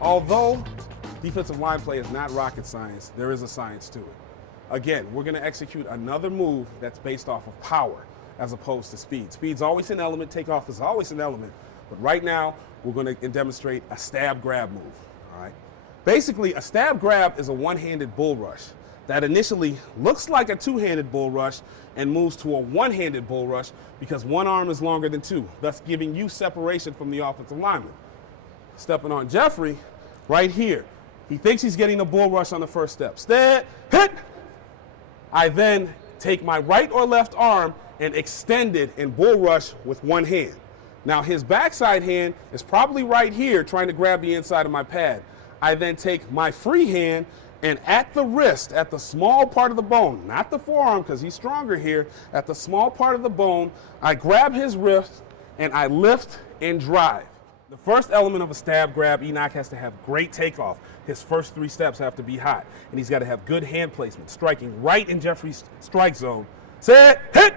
Although defensive line play is not rocket science, there is a science to it. Again, we're going to execute another move that's based off of power as opposed to speed. Speed's always an element, takeoff is always an element, but right now we're going to demonstrate a stab grab move, all right? Basically, a stab grab is a one-handed bull rush that initially looks like a two-handed bull rush and moves to a one-handed bull rush because one arm is longer than two, thus giving you separation from the offensive lineman. Stepping on Jeffrey, right here. He thinks he's getting a bull rush on the first step. Step, hit! I then take my right or left arm and extend it in bull rush with one hand. Now his backside hand is probably right here trying to grab the inside of my pad. I then take my free hand and at the wrist, at the small part of the bone, not the forearm because he's stronger here, at the small part of the bone, I grab his wrist and I lift and drive. The first element of a stab grab, Enoch has to have great takeoff. His first three steps have to be hot, and he's got to have good hand placement, striking right in Jeffrey's strike zone. Set, hit!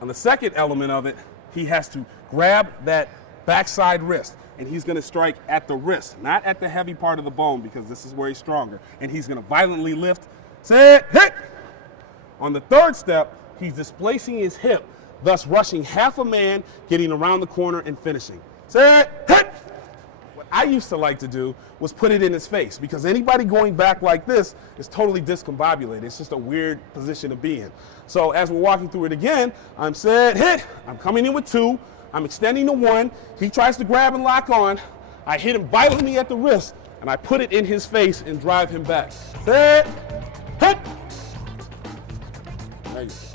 On the second element of it, he has to grab that backside wrist, and he's going to strike at the wrist, not at the heavy part of the bone because this is where he's stronger, and he's going to violently lift, set, hit! On the third step, he's displacing his hip, thus rushing half a man, getting around the corner and finishing. Set, hit! What I used to like to do was put it in his face because anybody going back like this is totally discombobulated. It's just a weird position to be in. So as we're walking through it again, I'm set, hit. I'm coming in with two. I'm extending to one. He tries to grab and lock on. I hit him violently at the wrist and I put it in his face and drive him back. Set, hit. There you go.